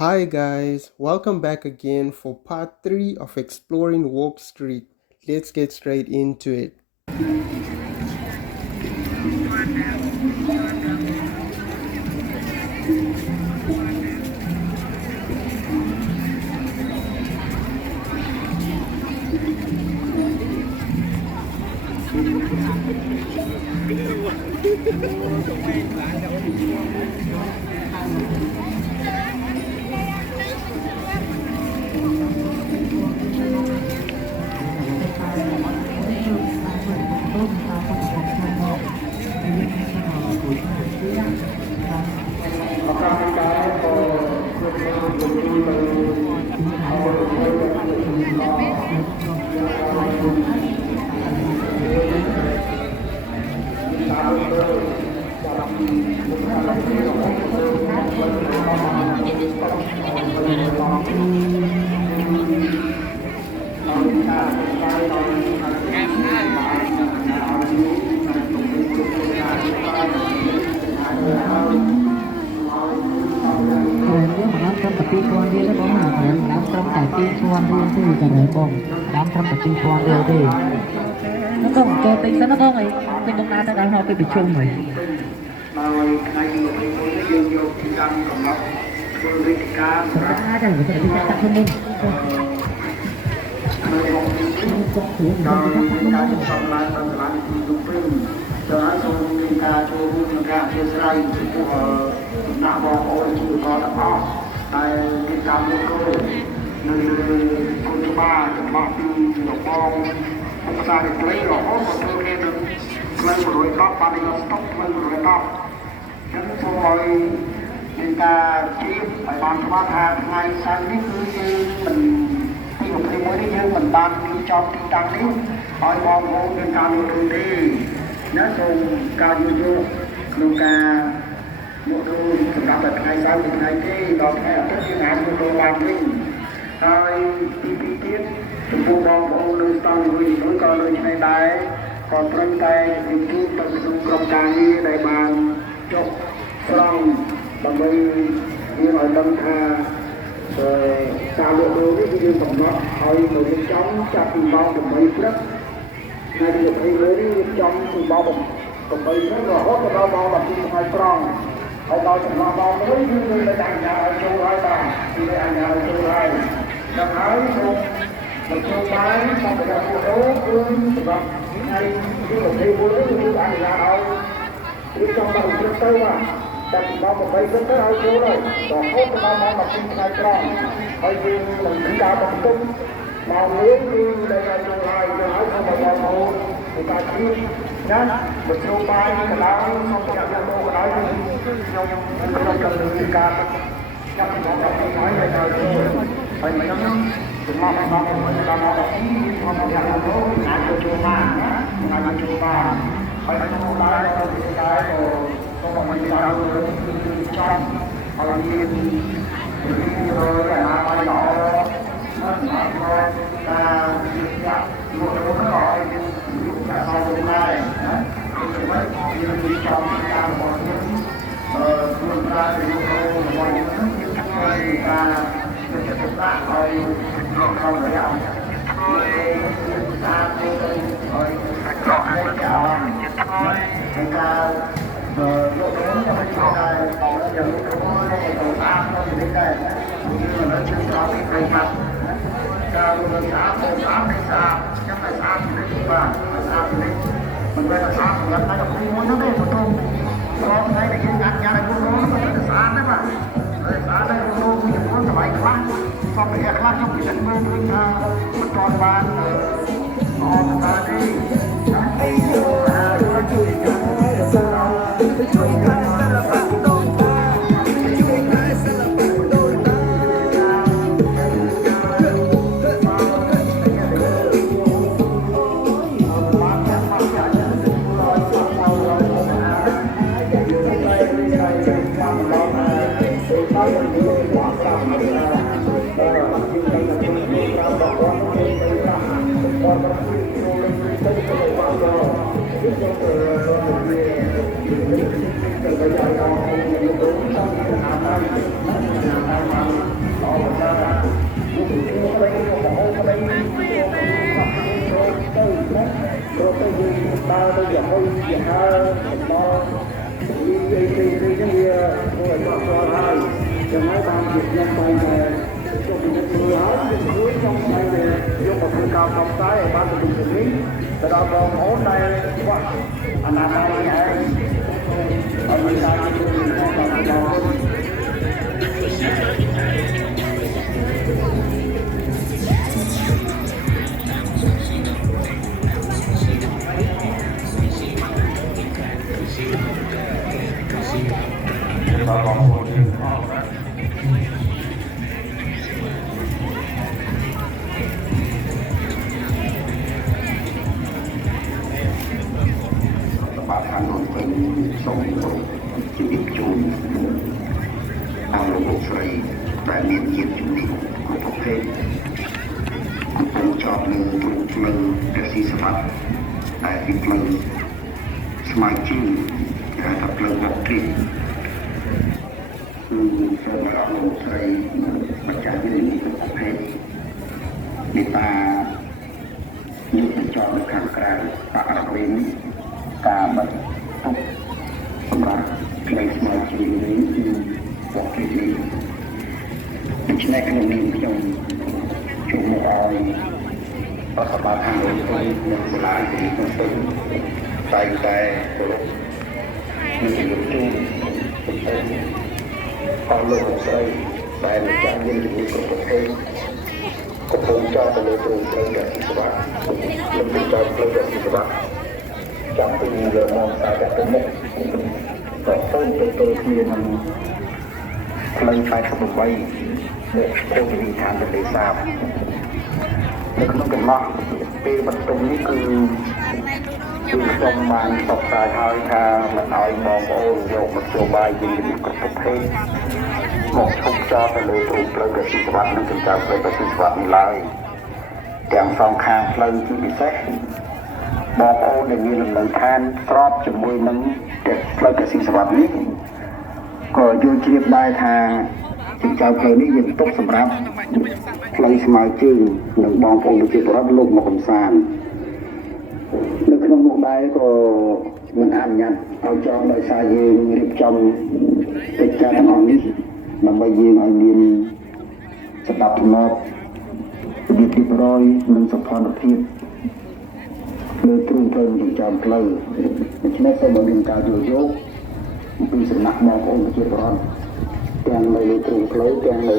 Hi guys, welcome back again for part 3 of exploring Walk Street. Let's get straight into it. Đám trăm tập trung con đều đi nó có một cho tính nó có ngày mình đông nam đang họ bị chung rồi hai đằng của mình tập trung đi nơi con thứ ba chẳng bạn đi đọc bom không ra được lấy rõ một thứ nghe được lấy một đôi tóc ba đi tóc lấy một đôi tóc nhưng xong rồi người ta chỉ phải bàn cho ba thang ngày sángនេះគឺយើងមិនទី21នេះយើងមិនបានទីចប់ទីតាំងនេះឲ្យបងប្អូនមានការយល់ដឹងទេណាសូមការយល់យោគក្នុងការមកดูសម្រាប់តែថ្ងៃសៅរ៍ថ្ងៃទេដល់ថ្ងៃអាទិត្យយើងអាចមកดูបានវិញហើយទីពីរទៀតចំពោះបងប្អូននៅស្ថានភាពនេះក៏ដូចគ្នាដែរក៏ត្រឹមតែជំនួសទៅក្នុងក្រុមការងារដែលបានចុះស្រង់ដើម្បីមានឲ្យដឹងថាការលក់ដូរនេះគឺយើងកំណត់ឲ្យនៅរៀបចំចាប់ពីម៉ោង8ព្រឹកថ្ងៃទី20នេះរៀបចំពីម៉ោង8ព្រឹករហូតដល់ម៉ោង12ថ្ងៃត្រង់ហើយដល់ចំណោះម៉ោង1គឺយើងได้ដាក់អាជ្ញាឲ្យចូលហើយបាទគឺได้អាជ្ញាឲ្យចូលហើយដល់ហើយសូមមកចូលបាយសម្រាប់លក់ដូរគឺសម្រាប់ថ្ងៃទី21នេះគឺអាជ្ញាឲ្យរៀបចំដល់ព្រឹកទៅបាទតែពីម៉ោង8ព្រឹកទៅឲ្យចូលហើយរហូតដល់ម៉ោង12ថ្ងៃត្រង់ហើយយើងនឹងមានការបង្ទុំម៉ោងនេះគឺได้ឲ្យចូលហើយដល់ហើយសូមបងប្អូនឧបការណ៍ណាមកចូលបាយកន្លងសូមប្រញាប់យកមកកន្លងខ្ញុំត្រូវធ្វើការចាប់ពីម៉ោង12ហើយដល់ហើយមិនខ្ញុំចំណោះដល់ដល់ដល់ដល់ដល់ខ្ញុំប្រញាប់យកមកអាចចូលបានណាអាចចូលបានហើយខ្ញុំឡើងទៅទីកាយក៏សូមមកដល់ចាប់ហើយមានពីរយអាណាបាយល្អណាស់មកការចាប់លោកលោកក៏ឲ្យយកការសោកដែរណាខ្ញុំយើងមានចំការរបស់យើងខ្លួនប្រាជ្ញារបស់យើងយើងជួយការចិត្តសាស្ត្រឲ្យលោកក្នុងរយៈហើយតាមទៅឲ្យក្រក់ឲ្យដល់ហើយការលោកខ្ញុំក៏មិនចូលដែរយើងទៅតាមទៅនេះដែរយើងមិនជឿថាពីខាងការលំដាប់ទៅតាមនេះស្អាតខ្ញុំតែស្អាតនេះបាទស្អាតនេះមិនមែនស្អាតសម្រាប់តែគ្រូមួយទេបងព្រោះថ្ងៃដែលយើងអាចញ៉ាំឲ្យគ្រូនោះមិនស្អាតទេបាទស្អាតតែគ្រូមួយចំនួនកន្លែងខ្លះសម្ភារៈខ្លះខ្ញុំពិនិត្យមើលឃើញថាមិនទាន់បានអត់ថាទេជួយការសិល្បៈដូនតាជួយការសិល្បៈដូនតា ទៅយ៉ាងហុយយ៉ាងហើដល់ពីទីនេះវាធ្វើឲ្យបោះហើយយ៉ាងណាតាមជាខ្ញុំបានតែចុះពីធ្វើហើយគឺខ្ញុំតែយកមកធ្វើការផ្សព្វផ្សាយឲ្យបានទៅទីនេះទៅដល់បងប្អូនដែលបោះអនាគតនេះឯងឲ្យមានការជួយគ្នាដល់បងប្អូន បាទខាងនោះវិញសូមជំរាបជូនតាមលោកស្រីដែលមានជាតិជំនាញគ្រប់ប្រភេទកំពុងជាប់នឹងទូផ្លូវព្រះស៊ីសវត្តតែទីផ្លូវស្មៅជឿគេហៅថាផ្លូវវត្តព្រីគឺសូមឲ្យលោកស្រីម្ចាស់ជំនាញគ្រប់ប្រភេទមេត្តាយកទៅចោលនៅខាងក្រៅបរិវេណ ការបិទទុកសម្រាប់ផ្លូវស្មៅជឿនេះគឺវត្តនេះដូច្នេះក្នុងនាមខ្ញុំចូលមកឲ្យរដ្ឋបាលខាងលើទៅនៅសាលាទីនោះទៅតែងតែគោរពនិងជំរាបជូនអស់លោកស្រីដែលចាំមានជំនាញគ្រប់ប្រភេទកំពុងចោលទៅលើទ្រង់ផ្លូវដ៏ពិសេសនិងពីចោលផ្លូវដ៏ពិសេស ចាំពីលើមកតែទៅមុខក៏សូមទៅគ្នានឹងផ្លូវ88មកចូលវិធានទន្លេសាបនៅក្នុងកំណត់ពេលបន្ទប់នេះគឺខ្ញុំបានសកស្រាយហើយថាមិនឲ្យបងប្អូនយកមកចូលបាយយើងពីគ្រប់ប្រភេទមកឈប់ចោលទៅលើទ្រង់ផ្លូវដ៏ពិសេសនិងកញ្ចៅផ្លូវដ៏ពិសេសនេះឡើយទាំងសងខាងផ្លូវជាពិសេស បងប្អូនដែលមានលំនៅឋានស្របជាមួយនឹងផ្លូវកសិសវត្តនេះក៏យល់ជ្រាបដែរថាចិញ្ចើមផ្លូវនេះយើងទុកសម្រាប់ផ្លូវស្មៅជើងនិងបងប្អូនប្រជាពលរដ្ឋលោកមកកំសាន្តនៅក្នុងនោះដែរក៏មិនអនុញ្ញាតឲ្យចងដោយសារយើងរៀបចំកិច្ចការទាំងអស់នេះដើម្បីយើងឲ្យមានសណ្ដាប់ធ្នាប់របៀបរៀបរយនិងសុខភាព លើទ្រង់ផ្លូវចិញ្ចើមផ្លូវដូច្នេះសូមឲ្យមានការយល់យោគពីសំណាក់បងប្អូនប្រជាពលរដ្ឋទាំងនៅលើទ្រង់ផ្លូវទាំងនៅ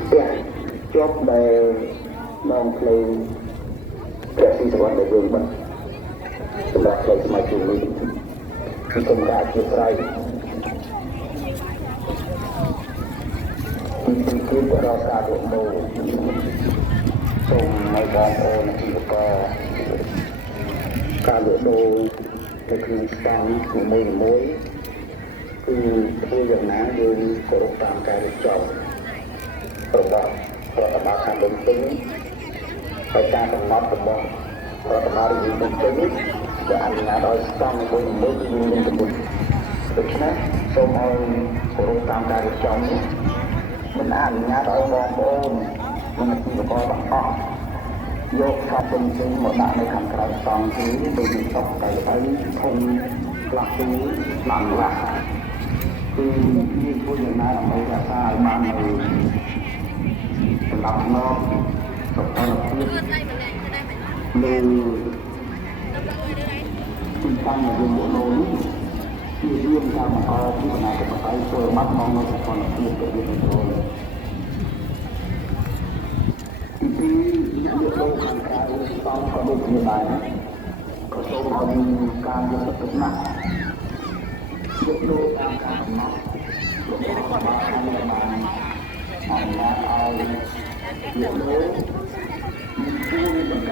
ផ្ទះជាប់ដែលបងផ្លូវព្រះស៊ីសវត្តដែលយើងបានសម្រាប់ផ្លូវស្មៅជើងនេះគឺសូមការអធិស្ឋានពីគឺរកការរំលោភសូមឲ្យបងប្អូនទីបកការលក់ដូរនៅក្នុងស្ថានភាពមួយគឺធ្វើយ៉ាងណាយើងគោរពតាមការរៀបចំរបស់រដ្ឋបាលខាងលើពេញហើយការកំណត់របស់រដ្ឋបាលរាជធានីពេញនេះដែលអនុញ្ញាតឲ្យស្ថានភាពមួយមានទំនុកដូច្នេះសូមឲ្យគោរពតាមការរៀបចំនេះមិនអនុញ្ញាតឲ្យបងប្អូននិងអាជីវករទាំងអស់ យកខាត់ពេញពេញមកដាក់នៅខាងក្រៅស្តង់គឺទៅទីតុកទៅធំផ្លាស់ទីឡើងឡាគឺមានគួរយ៉ាងណាដើម្បីរក្សាឲ្យបាននៅសម្រាប់មកសុខភាពលើទីតាំងរបស់លោកនោះគឺរួមតាមអបពីបណ្ដាប្រទេសធ្វើបាត់បង់នៅសុខភាពទៅវិញទៅ ពីយកទៅខាងក្រៅស្តង់ក៏ដូចគ្នាដែរក៏សូមឲ្យការយកទៅណាស់យកទៅតាមការកំណត់របស់បានអនុញ្ញាតឲ្យយកទៅមានគួរបន្ត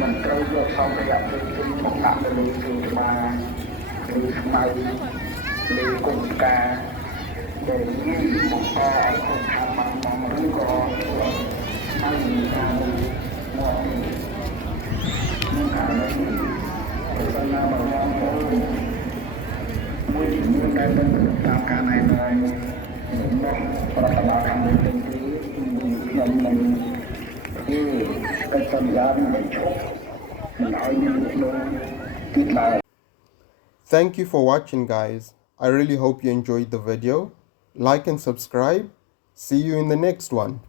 មិនត្រូវយកសម្ភារៈផ្សេងៗមកដាក់ទៅលើជើងក្បាលឬស្មៅលើគុំផ្កាដែលមានបង្កឲ្យคนทำมันมองឬក៏ให้มีការមកមានការនេះប្រសិនណាបងប្អូនមួយជំនួយដែលបានតាមការណែនាំរបស់រដ្ឋបាលខាងលើនេះគឺខ្ញុំនឹងគឺកិច្ចសន្យាមិនឈប់ Thank you for watching, guys. I really hope you enjoyed the video. Like and subscribe. See you in the next one.